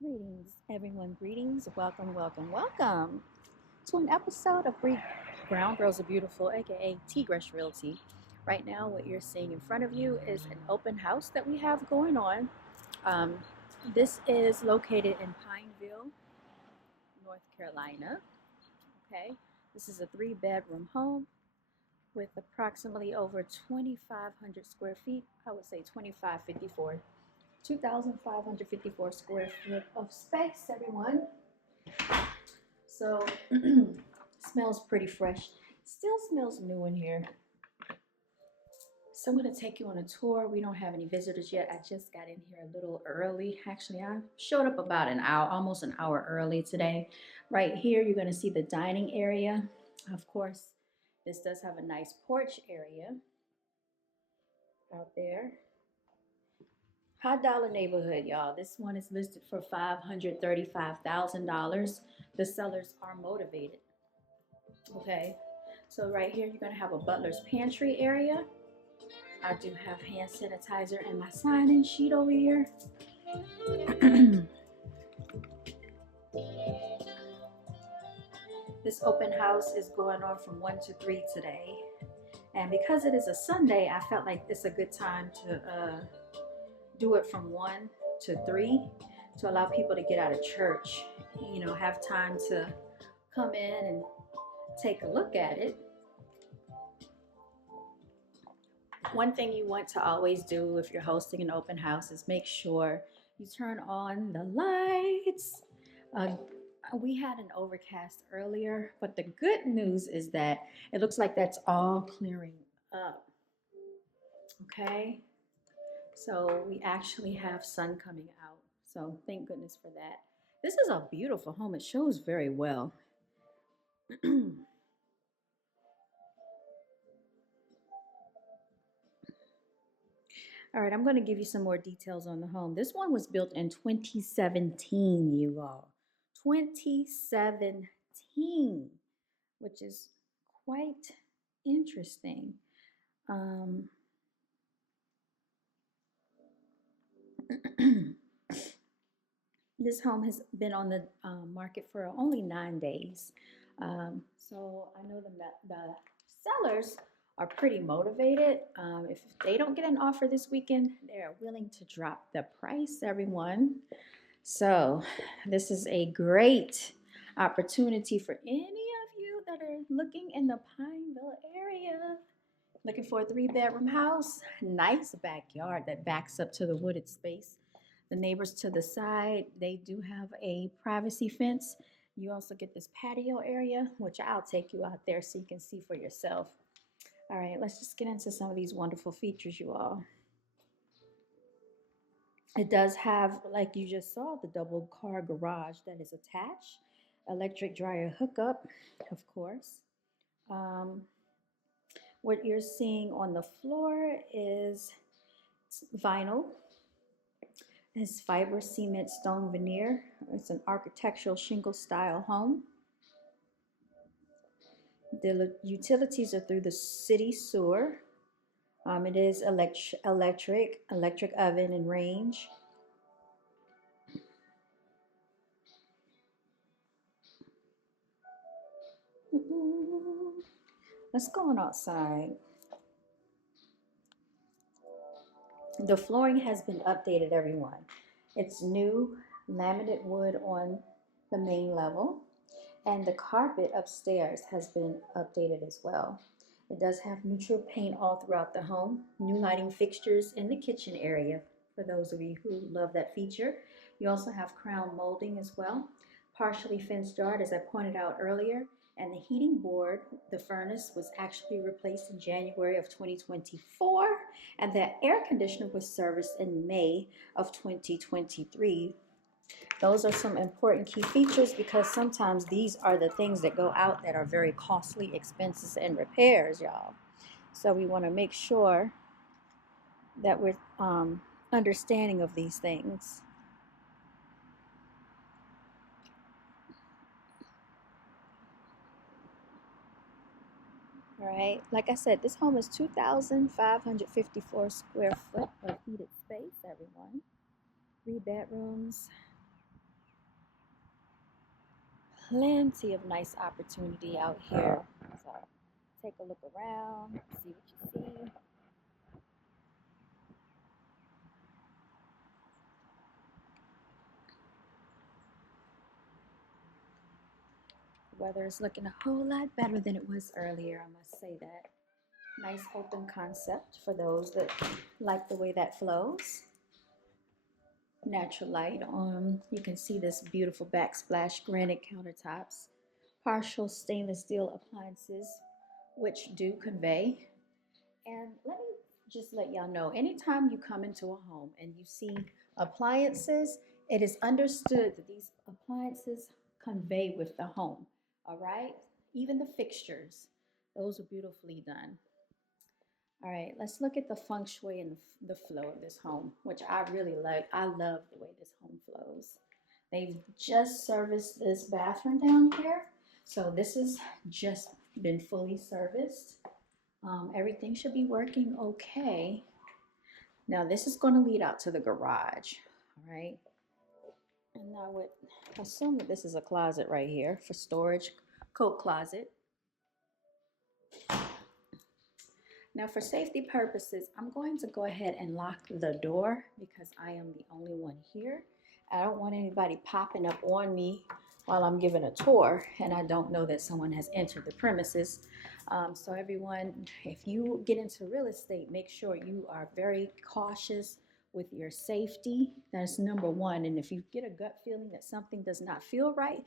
Greetings, everyone. Greetings. Welcome, welcome, welcome to an episode of Brown Girls Are Beautiful, aka T.Gresh Realty. Right now, what you're seeing in front of you is an open house that we have going on. Um, this is located in Pineville, North Carolina. Okay, this is a three-bedroom home with approximately over 2,500 square feet. I would say 2,554. 2,554 square foot of space, everyone. So smells pretty fresh. Still smells new in here. So I'm going to take you on a tour. We don't have any visitors yet. I just got in here a little early. Actually, I showed up about an hour, almost an hour early today. Right here, you're going to see the dining area. Of course, this does have a nice porch area out there. High dollar neighborhood, y'all. This one is listed for $535,000. The sellers are motivated. Okay, so right here, you're gonna have a butler's pantry area. I do have hand sanitizer and my sign-in sheet over here. This open house is going on from 1 to 3 today. And because it is a Sunday, I felt like it's a good time to do it from 1 to 3 to allow people to get out of church, have time to come in and take a look at it. One thing you want to always do if you're hosting an open house is make sure you turn on the lights. Uh, we had an overcast earlier, but the good news is that it looks like that's all clearing up. Okay, so we actually have sun coming out. So thank goodness for that. This is a beautiful home. It shows very well. All right, I'm going to give you some more details on the home. This one was built in 2017, you all. 2017, which is quite interesting. Um, this home has been on the market for only 9 days. So I know the sellers are pretty motivated. If they don't get an offer this weekend, they're willing to drop the price, everyone. So this is a great opportunity for any of you that are looking in the Pineville area, looking for a three-bedroom house, nice backyard that backs up to the wooded space. The neighbors to the side, they do have a privacy fence. You also get this patio area, which I'll take you out there so you can see for yourself. All right, let's just get into some of these wonderful features, you all. It does have, like you just saw, the double car garage that is attached, electric dryer hookup, of course. Um, what you're seeing on the floor is vinyl. It's fiber cement stone veneer. It's an architectural shingle style home. The utilities are through the city sewer. It is electric oven and range. Let's go on outside. The flooring has been updated, everyone. It's new laminate wood on the main level, and the carpet upstairs has been updated as well. It does have neutral paint all throughout the home, new lighting fixtures in the kitchen area for those of you who love that feature. You also have crown molding as well, partially fenced yard, as I pointed out earlier, and the heating board, the furnace, was actually replaced in January of 2024, and the air conditioner was serviced in May of 2023. Those are some important key features because sometimes these are the things that go out that are very costly expenses and repairs, y'all. So we want to make sure that we're understanding of these things. All right, like I said, this home is 2,554 square foot of heated space, everyone. 3 bedrooms, plenty of nice opportunity out here. So take a look around, see what you see. The weather is looking a whole lot better than it was earlier, I must say that. Nice open concept for those that like the way that flows. Natural light on. You can see this beautiful backsplash granite countertops, partial stainless steel appliances, which do convey. And let me just let y'all know, anytime you come into a home and you see appliances, it is understood that these appliances convey with the home. All right? Even the fixtures, those are beautifully done. All right, let's look at the feng shui and the flow of this home, which I really like. I love the way this home flows. They've just serviced this bathroom down here. So this has just been fully serviced. Everything should be working okay. Now this is going to lead out to the garage, all right? And I would assume that this is a closet right here for storage, coat closet. Now for safety purposes, I'm going to go ahead and lock the door because I am the only one here. I don't want anybody popping up on me while I'm giving a tour and I don't know that someone has entered the premises. So everyone, if you get into real estate, make sure you are very cautious with your safety. That's number one. And if you get a gut feeling that something does not feel right,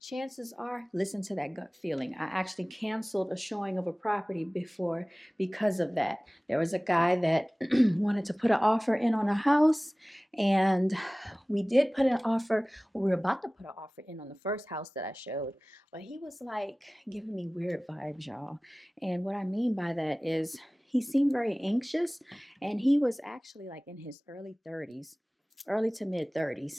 chances are listen to that gut feeling. I actually canceled a showing of a property before because of that. There was a guy that wanted to put an offer in on a house, and we did put an offer. We were about to put an offer in on the first house that I showed, but he was like giving me weird vibes, y'all. And what I mean by that is he seemed very anxious, and he was actually like in his early 30s, early to mid 30s.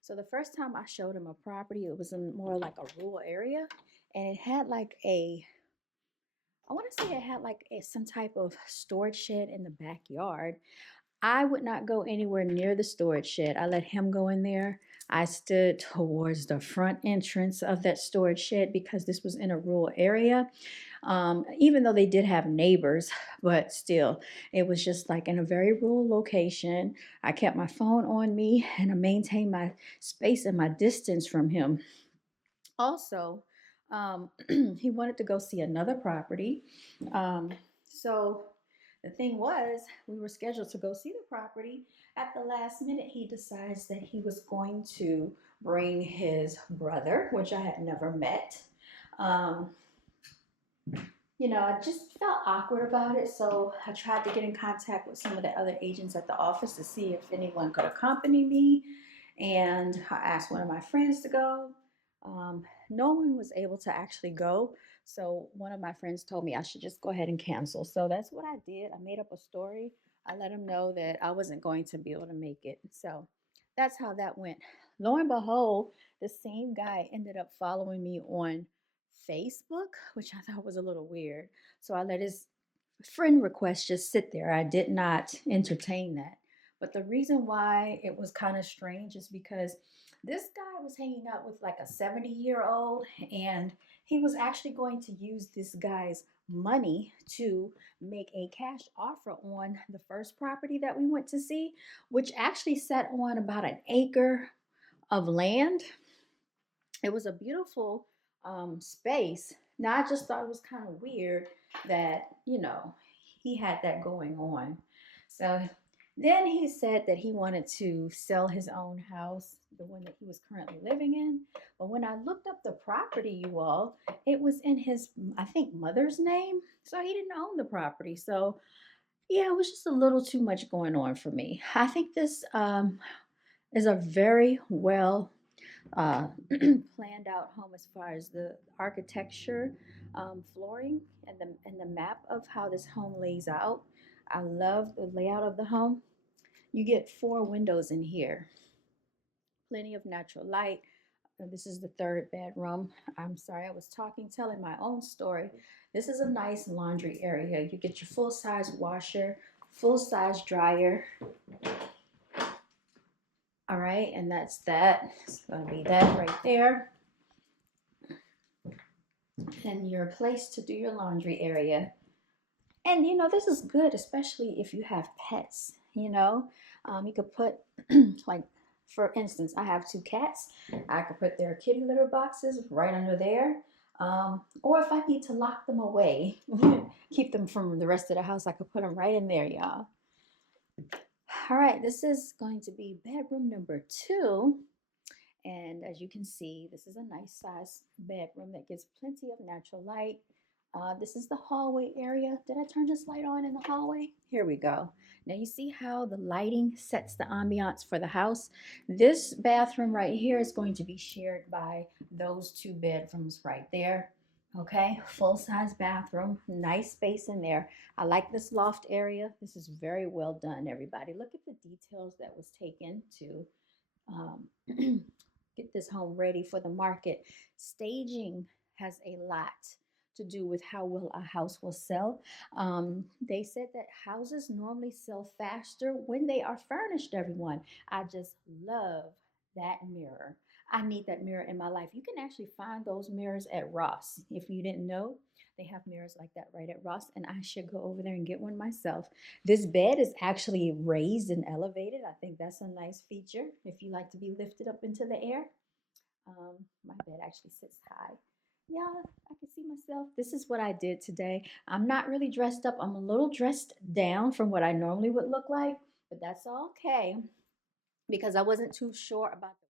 So the first time I showed him a property, it was in more like a rural area, and it had like I want to say it had like some type of storage shed in the backyard. I would not go anywhere near the storage shed. I let him go in there. I stood towards the front entrance of that storage shed because this was in a rural area. Even though they did have neighbors, but still, it was just like in a very rural location. I kept my phone on me and I maintained my space and my distance from him. Also, he wanted to go see another property. So the thing was, we were scheduled to go see the property. At the last minute, he decides that he was going to bring his brother, which I had never met. Um, I just felt awkward about it. So I tried to get in contact with some of the other agents at the office to see if anyone could accompany me. And I asked one of my friends to go. No one was able to actually go. So one of my friends told me I should just go ahead and cancel. So that's what I did. I made up a story. I let him know that I wasn't going to be able to make it. So that's how that went. Lo and behold, the same guy ended up following me on Facebook, which I thought was a little weird. So I let his friend request just sit there. I did not entertain that. But the reason why it was kind of strange is because this guy was hanging out with like a 70-year-old, and he was actually going to use this guy's money to make a cash offer on the first property that we went to see, which actually sat on about an acre of land. It was a beautiful space. Now, I just thought it was kind of weird that, he had that going on. So then he said that he wanted to sell his own house, the one that he was currently living in. But when I looked up the property, you all, it was in his, I think, mother's name. So he didn't own the property. So, yeah, it was just a little too much going on for me. I think this is a very well planned out home as far as the architecture, flooring, and the map of how this home lays out. I love the layout of the home. You get 4 windows in here, plenty of natural light. This is the third bedroom. I'm sorry, I was telling my own story. This is a nice laundry area. You get your full size washer, full size dryer. All right, and that's that. It's gonna be that right there. and your place to do your laundry area. And you know, this is good, especially if you have pets. You could put, like, for instance, I have two cats. I could put their kitty litter boxes right under there. Or if I need to lock them away, keep them from the rest of the house, I could put them right in there, y'all. All right, this is going to be bedroom number 2. And as you can see, this is a nice size bedroom that gets plenty of natural light. This is the hallway area. Did I turn this light on in the hallway? Here we go. Now you see how the lighting sets the ambiance for the house. This bathroom right here is going to be shared by those 2 bedrooms right there. Okay, full-size bathroom, nice space in there. I like this loft area. This is very well done, everybody. Look at the details that was taken to get this home ready for the market. Staging has a lot to do with how well a house will sell. They said that houses normally sell faster when they are furnished, everyone. I just love that mirror. I need that mirror in my life. You can actually find those mirrors at Ross. If you didn't know, they have mirrors like that right at Ross, and I should go over there and get one myself. This bed is actually raised and elevated. I think that's a nice feature if you like to be lifted up into the air. My bed actually sits high. Yeah, I can see myself. This is what I did today. I'm not really dressed up. I'm a little dressed down from what I normally would look like, but that's okay because I wasn't too sure about the